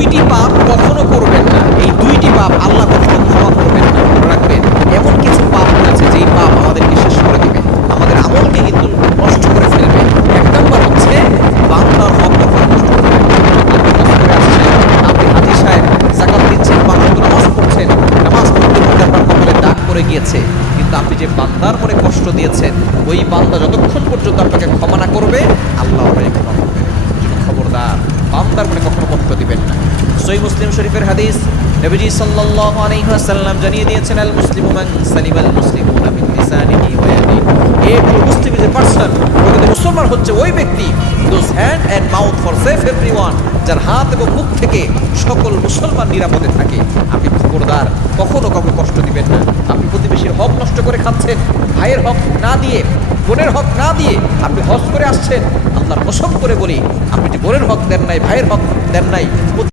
দুইটি পাপ কখনো করবেন না, এই দুইটি পাপ আল্লাহ কখনো ক্ষমা করবেন না। মনে রাখবেন, এমন কিছু পাপ আছে যেই পাপ আমাদেরকে শেষ করে দিবে, আমাদের আমলকে কিন্তু নষ্ট করে ফেলবে। এক নম্বর হচ্ছে বান্দার হক কখনো নষ্ট করবেন না। আপনি হজ করে আসছেন, আপনি হাজী সাহেব, যাকাত দিচ্ছেন, পাঁচ ওয়াক্ত নামাজ পড়ছেন, নামাজ পড়তে পড়তে আপনার কপালে দাগ পড়ে গিয়েছে, কিন্তু আপনি যে বান্দার মনে কষ্ট দিয়েছেন, ওই বান্দা যতক্ষণ পর্যন্ত আপনাকে ক্ষমা না করবে, আল্লাহ আপনাকে ক্ষমা করবে না। এজন্য খবরদার, বান্দার মনে কখনো কষ্ট দিবেন না। সহিহ মুসলিম শরীফের হাদিস, নবীজি সাল্লাল্লাহু আলাইহি ওয়াসাল্লাম জানিয়ে দিয়েছেন, আল মুসলিমু মান সালিমাল মুসলিমুনা মিন লিসানিহি ওয়া ইয়াদিহি। এ মুসলিম ইজ এ পারসন, প্রকৃত মুসলমান হচ্ছে ওই ব্যক্তি, whose hand and mouth forsake everyone, যার হাত এবং মুখ থেকে সকল মুসলমান নিরাপদে থাকে। আপনি খবরদার কখনো কাউকে কষ্ট দিবেন না। আপনি প্রতিবেশীর হক নষ্ট করে খাচ্ছেন, ভাইয়ের হক না দিয়ে, বোনের হক না দিয়ে আপনি হজ করে আসছেন, আল্লাহর কসম করে বলি, আপনি যে বোনের হক দেন নাই, ভাইয়ের হক দেন নাই,